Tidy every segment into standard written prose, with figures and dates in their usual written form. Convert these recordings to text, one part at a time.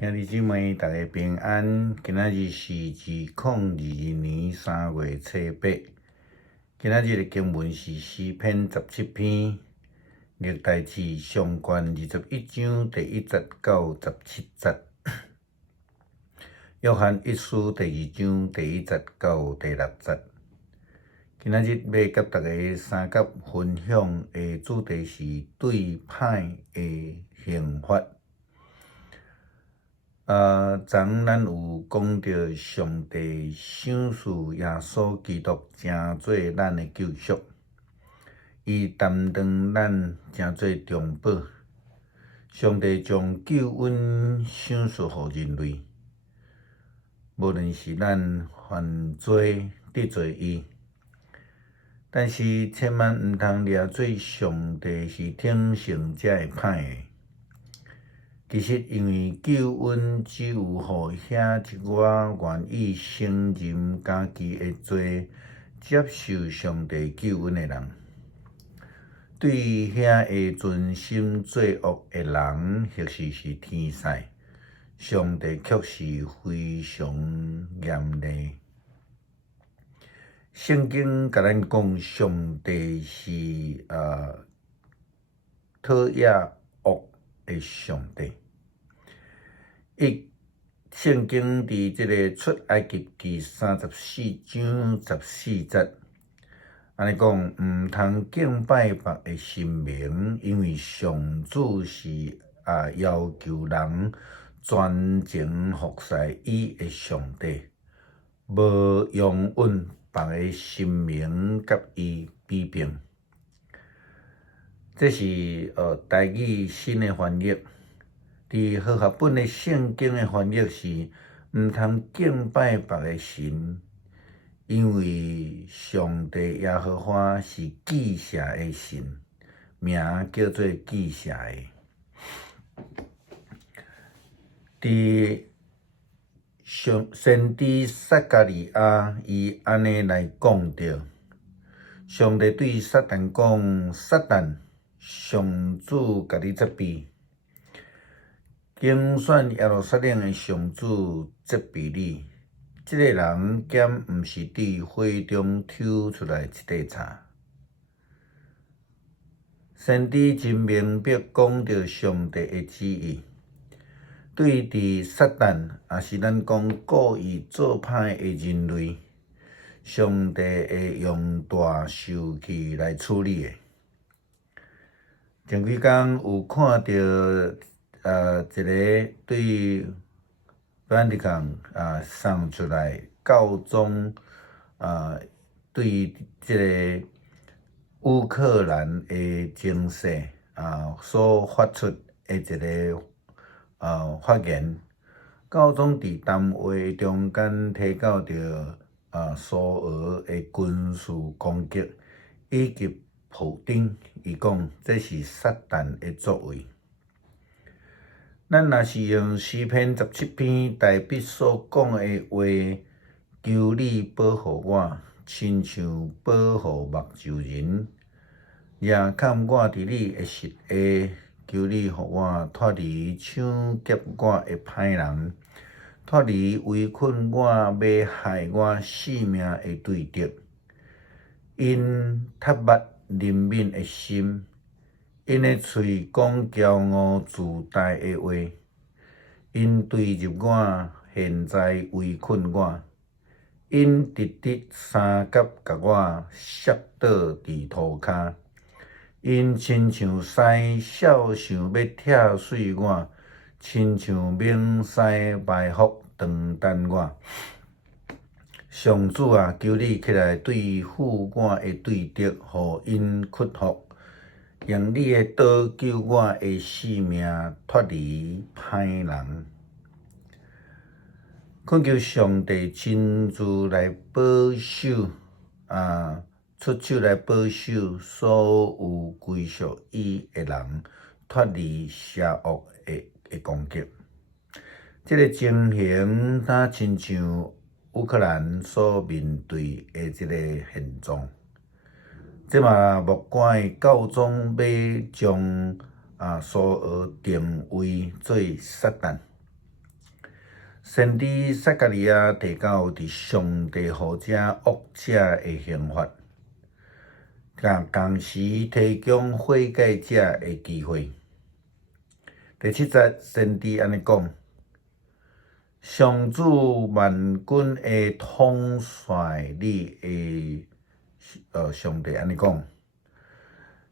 兄弟姊妹，大家平安。今仔日是2022年3月初8。今仔日的经文是诗篇17篇，历代志上卷21章第1节到17节，约翰一书第2章第1节到第6节。今仔日要甲大家三角分享的主题是对歹的刑罚。昨咱有讲到上帝赏赐耶稣基督诚做咱的救赎，伊担当咱诚做中保。上帝将救恩赏赐予人类，无论是咱犯罪得罪伊，但是千万毋通掠做上帝是挺性才会歹的。其实，因为救恩只有互遐一寡愿意承认家己的罪，接受上帝救恩的人。对于遐会存心作恶的人，或是天使，上帝却是非常严厉。圣经甲咱讲，上帝是讨厌恶的上帝。圣经伫即个出埃及记34章14节，安尼讲，毋通敬拜别的神明，因为上主是要求人专情服侍伊的上帝，无用允别的神明甲伊比并。这是台语新的翻译。伫和合本的圣经的翻译是毋通敬拜别的神，因为上帝耶和华是记赦的神，名叫做记赦的。先知撒迦利亚伊安尼来讲着，上帝对撒旦讲：撒旦，上主甲你责备。竞选耶路撒冷的上主责备你，这个人兼毋是伫火中抽出来一块柴。先知真明白讲着上帝的旨意，对伫撒旦，也是咱讲故意做歹的人类，上帝会用大受气来处理的。前几工有看到一个对梵蒂冈送出来教宗对即个乌克兰的情势所发出的一个发言。教宗伫谈话中间提到着苏俄的军事攻击以及普丁，伊讲这是撒旦的作为。咱若是用诗篇17篇大笔所讲的话，求你保护我，亲像保护目睭人，也看我伫你的实下，求你互我脱离抢劫我的歹人，脱离围困我、要害我性命的对敌，因ทับ捌人民的心。因的喙讲骄傲自大的话，因对入我，现在围困我，因直直三角甲我摔倒伫涂骹，因亲像狮痟想要拆碎我，亲像猛狮埋伏长等我。上主啊，求你起来对付我的对敌，互因屈服。用你的刀救我的性命，脱离歹人。恳求上帝亲自来保守，出手来保守所有归属伊的人，脱离邪恶的攻击。这个情形，它亲像乌克兰所面对的这个现状。即嘛莫怪教宗要将苏俄定位做撒旦，先知撒迦利亚提到伫上帝予这恶者的刑罚，甲同时提供悔改者的机会。第7节，先知安尼讲：上主万军的统帅，你的上帝安尼讲。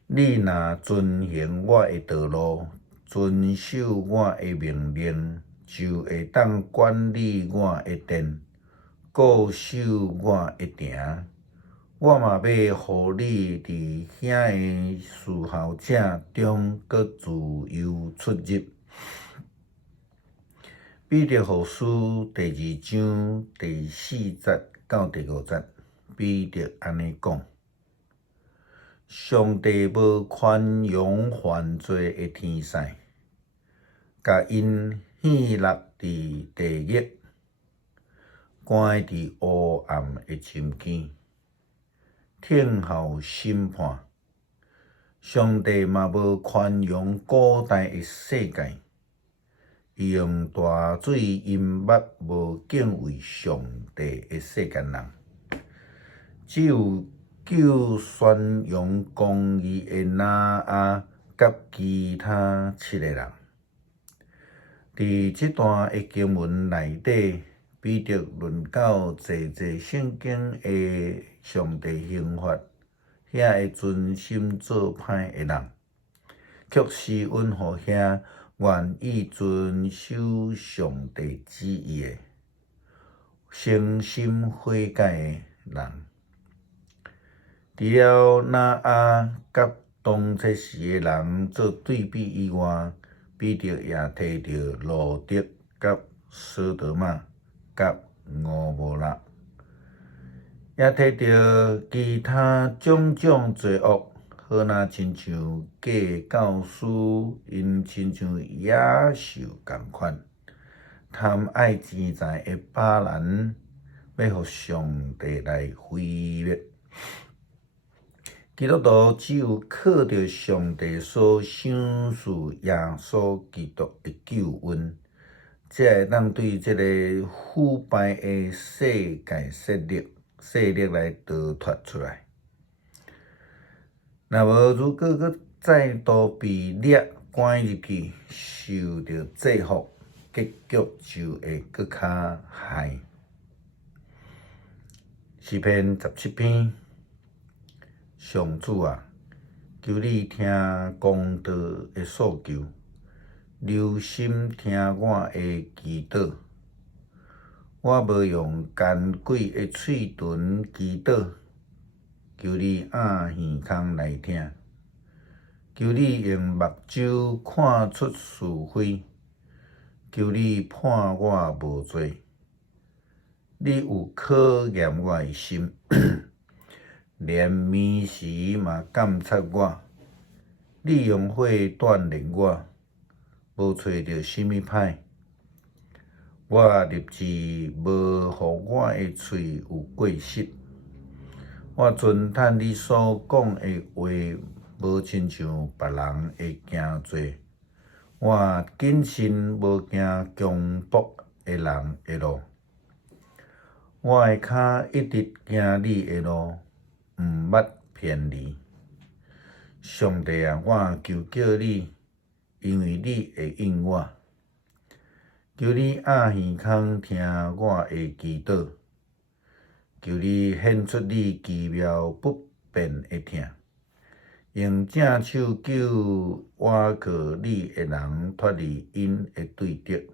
你若遵行我的道路，遵守我的命令，就会当管理我的殿，固守我的城。我嘛要予你伫遐的侍候者中，阁自由出入。彼得后书第2章第4节到第5节，彼得安尼讲。上帝无宽容犯罪的天使，甲因陷落伫地狱，关伫黑暗的深间，听候审判。上帝嘛无宽容古代的世界，伊用大水淹没无敬畏上帝的世间人，只有救宣扬公义的拿阿甲其他7个人。伫这段的经文内底，彼得论到济圣经的上帝刑罚遐会存心做歹的人，却施允予遐愿意遵守上帝旨意的诚心悔改的人。除了拿阿甲当这时的人做对比以外，彼得也提到罗德、甲索多玛、甲俄摩拉，也提到其他种种罪恶，好若亲像假教师，因亲像野兽共款，贪爱钱财的巴兰，要互上帝来毁灭。基督徒只有靠着上帝所赏赐耶稣基督的救恩，才会当对这个腐败的世界势力来逃脱出来。若无，如果佮再度被掠关入去，受到制服，结局就会佮较害。诗篇17篇。上主啊，求你听公道的诉求，留心听我的祈祷。我无用奸诡的嘴唇祈祷，求你按耳孔来听，求你用目睭看出是非，求你判我无罪。你有考验我的心。连眠时嘛监察我，你用火锻炼我，无找到什么歹。我立志无互我的喙有过失，我遵趁你所讲的话，无亲像别人会行做。我谨慎无行强迫的人的路，我的脚一直行你的路。毋捌偏离。上帝啊，我求叫你，因为你会应我。求你按耳孔听我的祈祷，求你显出你奇妙不变的疼，用正手救我靠你的人脱离因的对敌。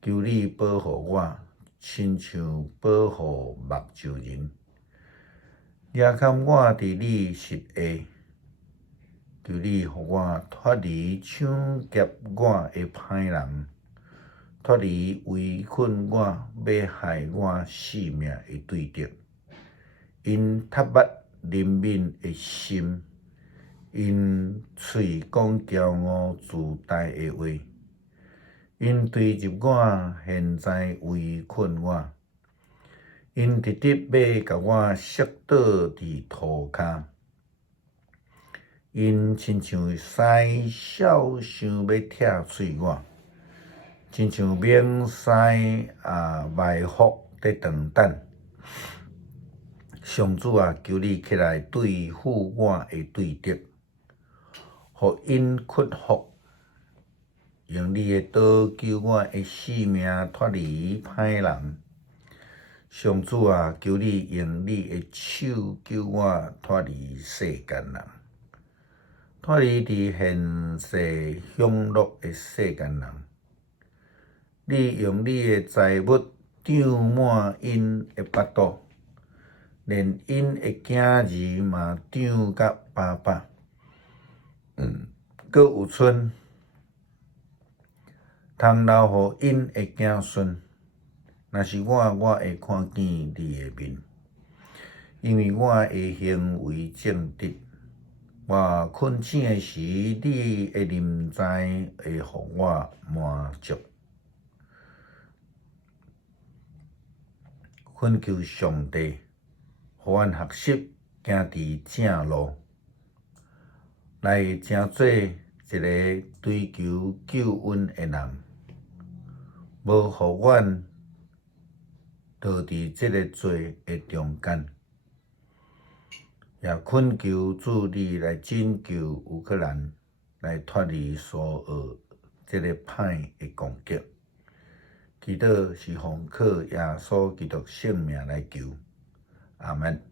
求你保护我，亲像保护目睭人。也看我伫你膝下，求你互我脱离抢劫我的歹人，脱离围困我、要害我性命的对敌。因ทับ人民的心，因嘴讲骄傲自大的话，因对入我，现在围困我。因直直要甲我摔倒伫涂骹，因亲像狮枭想要拆碎我，亲像明西埋伏伫长等。上主啊，求你起来对付我的对敌，互因屈服，用你的刀救我的性命脱离歹人。上主啊，求你用你的手救我脱离世间人，脱离伫现世享乐的世间人。你用你的财物长满因的腹肚，连因的囝儿嘛长甲饱饱。阁有剩，通留互因的子孙。若是我会看见你的面，因为我的行为正直。我困醒的时，你的临在会互我满足。恳求上帝，互阮学习行伫正路，来成做一个追求救恩的人，无互阮落伫这个罪的中间。也恳求主你来拯救乌克兰，来脱离所有这个歹的攻击。祈祷是奉靠耶稣基督圣名来求，阿门。